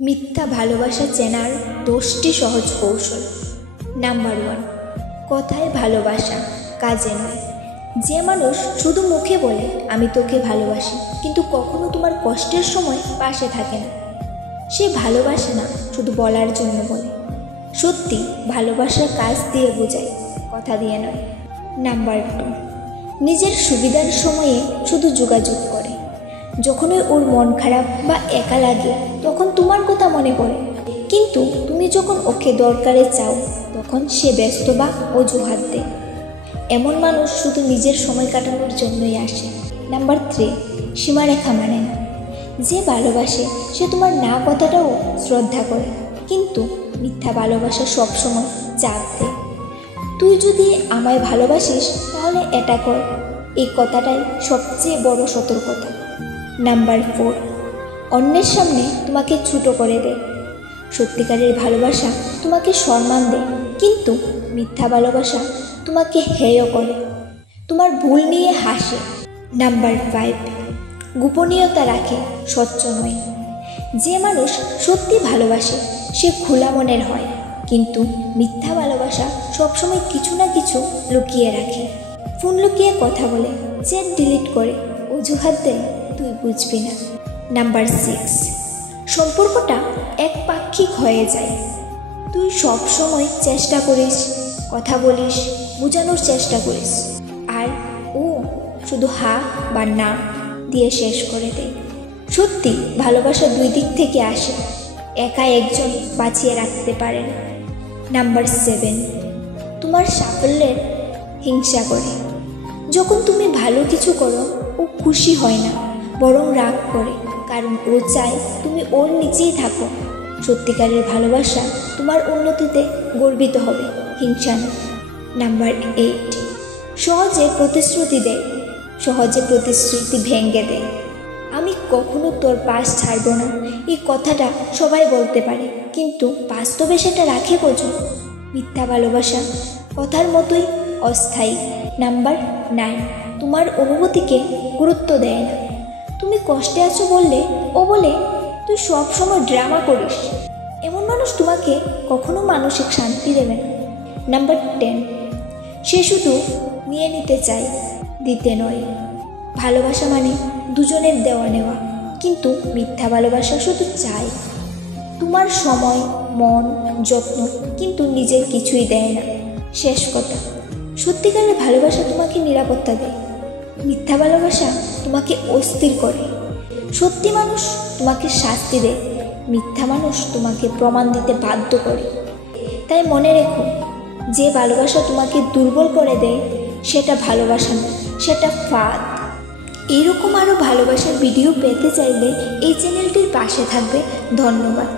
মিথ্যা ভালোবাসা চেনার 10টি সহজ কৌশল। নাম্বার 1, কথায় ভালোবাসা, কাজে নয়। যে মানুষ শুধু মুখে বলে আমি তোকে ভালোবাসি, কিন্তু কখনো তোমার কষ্টের সময় পাশে থাকে না, সে ভালোবাসে না, শুধু বলার জন্য বলে। সত্যি ভালোবাসা কাজ দিয়ে বোঝায়, কথা দিয়ে নয়। নাম্বার 2, নিজের সুবিধার সময়ে শুধু যোগাযোগ করে। যখনই ওর মন খারাপ বা একা লাগে তখন তোমার কথা মনে পড়ে, কিন্তু তুমি যখন ওকে দরকারে চাও তখন সে ব্যস্ত বা অজুহাত দেয়। এমন মানুষ শুধু নিজের সময় কাটানোর জন্যই আসে। নাম্বার 3, সীমারেখা মানে না। যে ভালোবাসে সে তোমার না কথাটাও শ্রদ্ধা করে, কিন্তু মিথ্যা ভালোবাসা সবসময় চাপ দেয়। তুই যদি আমায় ভালোবাসিস তাহলে এটা কর, এই কথাটাই সবচেয়ে বড় সতর্কতা। নাম্বার 4, অন্যের সামনে তোমাকে ছোট করে দেয়। সত্যিকারের ভালোবাসা তোমাকে সম্মান দেয়, কিন্তু মিথ্যা ভালোবাসা তোমাকে হেয় করে, তোমার ভুল নিয়ে হাসে। নাম্বার 5, গোপনীয়তা রাখে, স্বচ্ছ নয়। যে মানুষ সত্যি ভালোবাসে সে খোলা মনের হয়, কিন্তু মিথ্যা ভালোবাসা সবসময় কিছু না কিছু লুকিয়ে রাখে। ফোন লুকিয়ে কথা বলে, চ্যাট ডিলিট করে, অজুহাত দেয় তুই বুঝবি না। নাম্বার 6, সম্পর্কটা একপাক্ষিক হয়ে যায়। তুই সব সময় চেষ্টা করিস, কথা বলিস, বোঝানোর চেষ্টা করিস, আর ও শুধু হা বা না দিয়ে শেষ করে দেয়। সত্যি ভালোবাসা দুই দিক থেকে আসে, একা একজন বাঁচিয়ে রাখতে পারে না। নাম্বার 7, তোমার সাফল্যের হিংসা করে। যখন তুমি ভালো কিছু করো ও খুশি হয় না, বরং রাগ করে, কারণ ও চায় তুমি ওর নিচেই থাকো। সত্যিকারের ভালোবাসা তোমার উন্নতিতে গর্বিত হবে, হিংসা না। নাম্বার 8, সহজে প্রতিশ্রুতি দেয়, সহজে প্রতিশ্রুতি ভেঙে দেয়। আমি কখনো তোর পাশ ছাড়ব না, এই কথাটা সবাই বলতে পারে, কিন্তু বাস্তবে সেটা রাখে কজন? মিথ্যা ভালোবাসা কথার মতোই অস্থায়ী। নাম্বার 9, তোমার অনুভূতিকে গুরুত্ব দেয় না। তুমি কষ্টে আছো বললে ও বলে তুই সব সময় ড্রামা করিস। এমন মানুষ তোমাকে কখনো মানসিক শান্তি দেবে না। নাম্বার 10, সে শুধু নিয়ে নিতে চায়, দিতে নয়। ভালোবাসা মানে দুজনের দেওয়া নেওয়া, কিন্তু মিথ্যা ভালোবাসা শুধু চায় তোমার সময়, মন, যত্ন, কিন্তু নিজের কিছুই দেয় না। শেষ কথা, সত্যিকারের ভালোবাসা তোমাকে নিরাপত্তা দেয়, মিথ্যা ভালোবাসা তোমাকে অস্থির করে। সত্যি মানুষ তোমাকে শাস্তি দেয়, মিথ্যা মানুষ তোমাকে প্রমাণ দিতে বাধ্য করে। তাই মনে রেখো, যে ভালোবাসা তোমাকে দুর্বল করে দেয় সেটা ভালোবাসা না, সেটা ফাঁদ। এরকম আরও ভালোবাসার ভিডিও পেতে চাইলে এই চ্যানেলটির পাশে থাকবে। ধন্যবাদ।